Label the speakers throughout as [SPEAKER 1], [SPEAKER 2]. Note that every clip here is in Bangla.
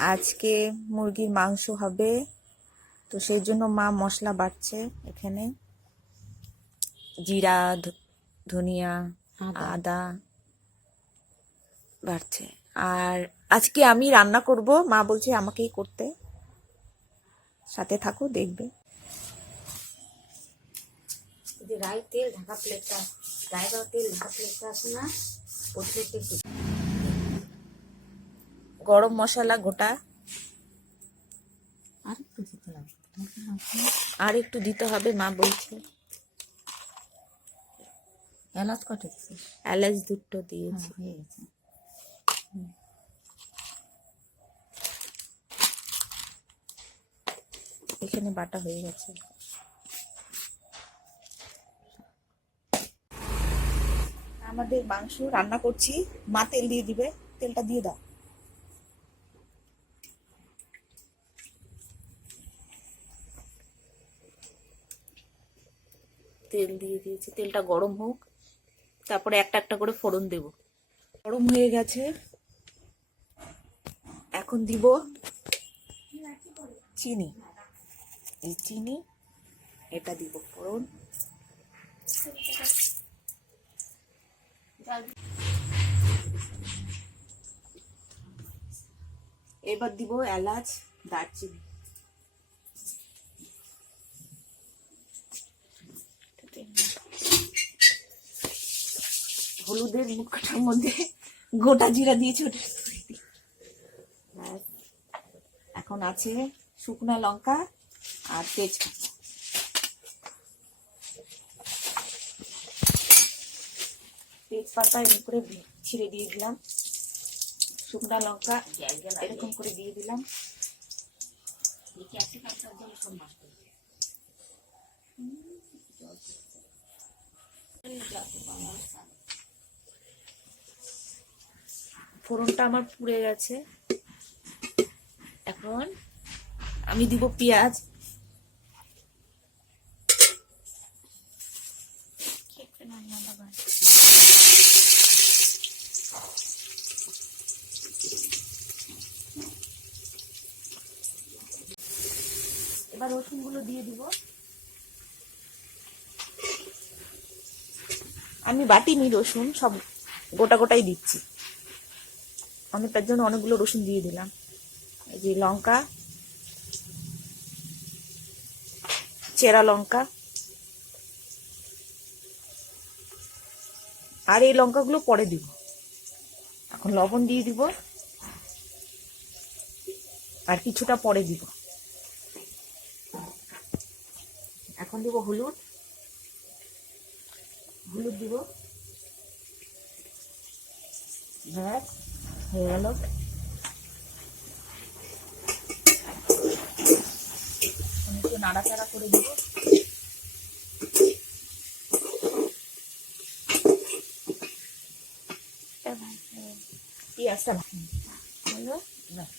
[SPEAKER 1] আজকে মুরগির মাংস হবে। তো সেই জন্য মা মশলা বাটছে এখানে। জিরা ধনিয়া
[SPEAKER 2] আদা।
[SPEAKER 1] বাড়ছে। আর আজকে আমি রান্না করব। মা বলছে আমাকেই করতে। সাথে থাকো দেখবে।
[SPEAKER 2] এই যে রাই তেল ঢাকা প্লেটটা দেওয়া তেল ঢাকা প্লেটটা আছে না?
[SPEAKER 1] গরম মশলা গোটা।
[SPEAKER 2] আর একটু দিতে
[SPEAKER 1] হবে। মা বলছে।
[SPEAKER 2] এলাচ দিছি
[SPEAKER 1] এলাচ দুটো দিয়েছি।
[SPEAKER 2] হয়ে গেছে।
[SPEAKER 1] এখানে বাটা হয়ে গেছে। আমাদের মাংস রান্না করছি। মা তেল দিয়ে দিবে। তেলটা দিয়ে দাও। তেল দিয়ে দিয়েছি। তেলটা গরম হোক, তারপরে একটা একটা করে ফোড়ন দেব। গরম হয়ে গেছে। এখন দিব চিনি। এই চিনি, এটা দিব ফোড়ন। এবার দিব এলাচ, দারচিনি। হলুদের মুখটার মধ্যে গোটা জিরা দিয়েছি ওটা। এখন আছে শুকনা লঙ্কা আর তেজপাতা। তেজপাতা এরকম করে ছিঁড়ে দিয়ে দিলাম। শুকনা লঙ্কা এরকম করে দিয়ে দিলাম।
[SPEAKER 2] ক্যাপসিকাম সব জন্য সব মাছ করবে
[SPEAKER 1] ফোড়নটা আমার পুড়ে গেছে। এখন আমি দিব পেঁয়াজ। এবার রসুনগুলো দিয়ে দিব। আমি বাটিনি রসুন, সব গোটা গোটাই দিচ্ছি। আমি তার জন্য অনেকগুলো রসুন দিয়ে দিলাম। এই যে লঙ্কা, চেরা লঙ্কা, আর এই লঙ্কাগুলো পরে দিব। এখন লবণ দিয়ে দিব, আর কিছুটা পরে দিব। এখন দিব হলুদ। হলুদ দিব। ব্যাস। হয়ে গেল একটু নাড়াচাড়া করে দেব পেঁয়াজটা ভালো হলো ব্যাস।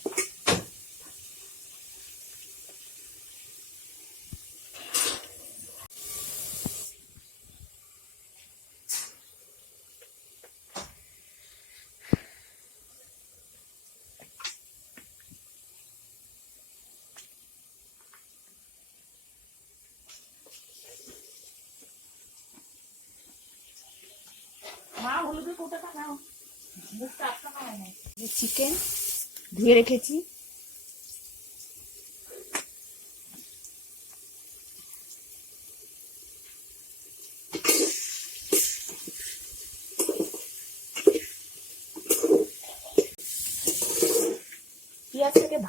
[SPEAKER 1] মা হলুদের কৌটাটা নাও মুখটা আটকানো হয় না চিকেন ধুয়ে রেখেছি।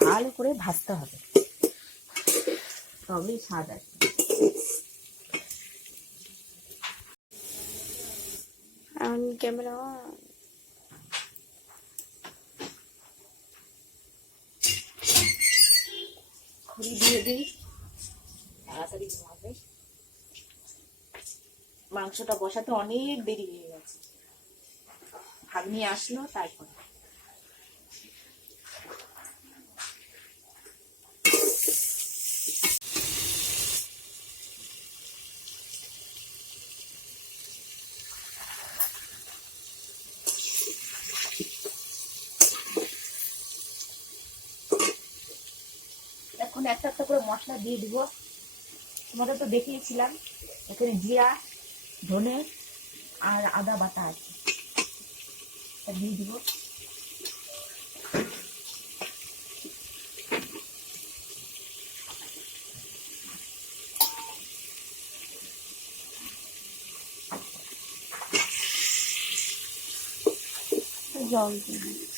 [SPEAKER 1] ভালো করে ভাজতে হবে। তবেই স্বাদ আসবে।
[SPEAKER 3] On camera
[SPEAKER 1] খড়ি দিয়ে দিই তাড়াতাড়ি মাংসটা বসাতে অনেক দেরি হয়ে গেছে। ভাগ্নি আসলো, তারপর। এখন একটা একটা করে মশলা দিয়ে দিব। তোমাদের তো দেখিয়েছিলাম, এখানে জিরা, ধনে আর আদা বাটা আছে। দিয়ে দিব।
[SPEAKER 3] জল দিন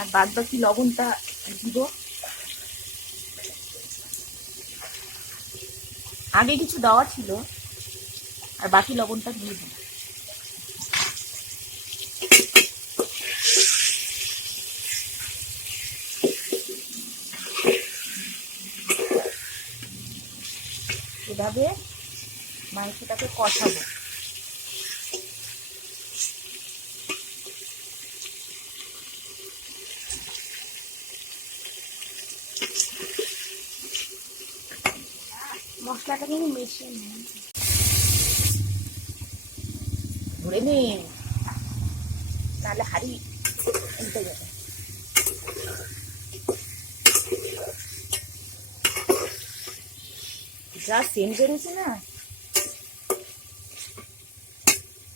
[SPEAKER 1] আর বাদ বাকি লবণটা দিব। আগে কিছু দেওয়া ছিল, আর বাকি লবণটা দিয়ে দিই এভাবে মাংসটাকে কষাবো।
[SPEAKER 3] মশলাটা কিন্তু মিশিয়ে নিন।
[SPEAKER 1] ধরে নে। নাহলে হাড়ি উল্টে যাবে। যা সেন্ট বেরোছে না,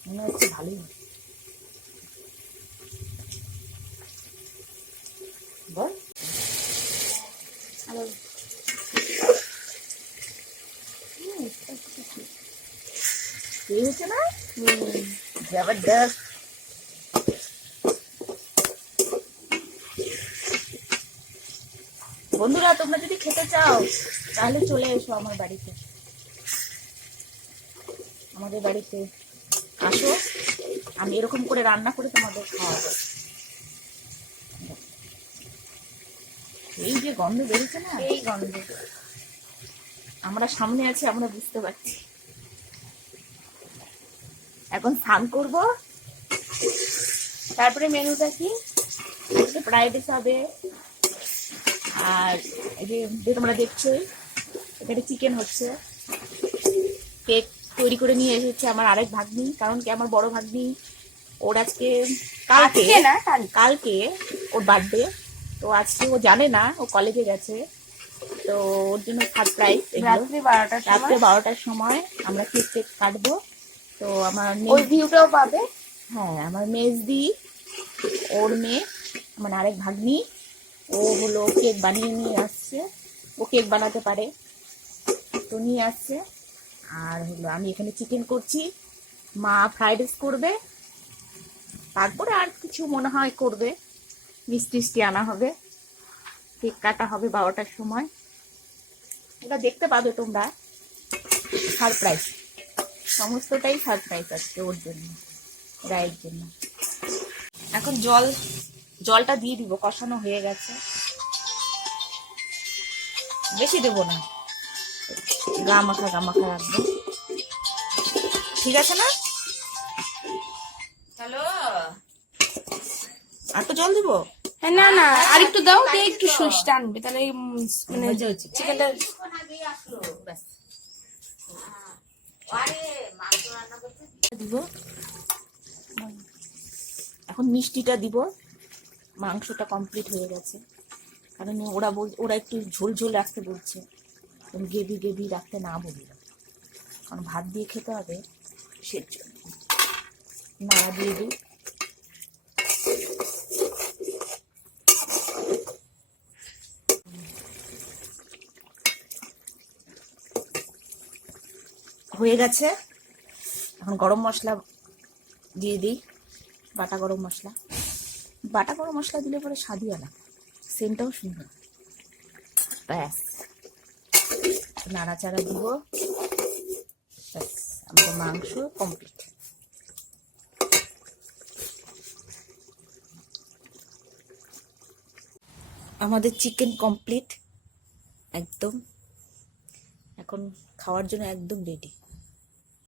[SPEAKER 1] মনে হচ্ছে ভালোই হবে। জবরদস্ত বন্ধুরা তোমরা যদি খেতে চাও, তাহলে চলে এসো আমার বাড়িতে। আমাদের বাড়িতে আসো, আমি এরকম করে রান্না করে তোমাদের খাওয়াবো। এই যে গন্ধ বেরোচ্ছে না?
[SPEAKER 3] এই গন্ধ।
[SPEAKER 1] আমরা সামনে আছি আমরা বুঝতে পারছি। এখন স্নান করব।
[SPEAKER 3] তারপরে মেনুটা কি?
[SPEAKER 1] ফ্রাইড রাইস হবে আর এই যে তোমরা দেখছ এখানে চিকেন হচ্ছে। কেক তৈরি করে নিয়ে এসেছে আমার আরেক ভাগ্নি কারণ কি আমার বড় ভাগ্নি ওর আজকে কালকে
[SPEAKER 3] না
[SPEAKER 1] কালকে। ওর বার্থডে তো আজকে ও জানে না ও কলেজে গেছে। তো ওর জন্য সারপ্রাইজ
[SPEAKER 3] রাত্রি বারোটার
[SPEAKER 1] রাত্রে
[SPEAKER 3] সময়
[SPEAKER 1] বারোটার সময় আমরা কেক টেক কাটবো। তো আমার
[SPEAKER 3] ওই ভিউটাও পাবে?
[SPEAKER 1] হ্যাঁ আমার মেজদি ওর মেয়ে মানে আরেক ভাগ্নি ও হলো কেক বানিয়ে নিয়ে আসছে। ও কেক বানাতে পারে। তো নিয়ে আসছে। আর হলো আমি এখানে চিকেন করছি। মা ফ্রাইড রাইস করবে। তারপরে আর কিছু মনে হয় করবে। মিষ্টি টিষ্টি আনা হবে। কেক কাটা হবে বারোটার সময়। এটা দেখতে পাবে তোমরা। সারপ্রাইজ সমস্তটাই সারপ্রাইজ আছে ওর জন্য, রায়ের জন্য। এখন জল, জলটা দিয়ে দিব, কষানো হয়ে গেছে। বেশি দেবো না। গা মাখা গা মাখা রাখব। ঠিক আছে না?
[SPEAKER 2] হ্যালো?
[SPEAKER 1] আর তো জল দিব?
[SPEAKER 3] না না আর একটু দাও দিয়ে একটু সুইচ টানবে তাহলে মানে। চিকেনটা
[SPEAKER 1] দিব। এখন মিষ্টিটা দিব। মাংসটা কমপ্লিট হয়ে গেছে। কারণ ওরা বল ওরা একটু ঝোল ঝোল রাখতে বলছে। গেভি গেভি রাখতে না বলল কারণ ভাত দিয়ে খেতে হবে সের জন্য নাড়া দিয়ে দিই। হয়ে গেছে। এখন গরম মশলা দিয়ে দিই, বাটা গরম মশলা। বাটা গরম মশলা দিলে পরে স্বাদই আলাদা, সেন্টটাও সুন্দর। ব্যাস। নাড়াচাড়া দিব। ব্যাস, আমাদের মাংস কমপ্লিট আমাদের চিকেন কমপ্লিট একদম। এখন খাওয়ার জন্য একদম রেডি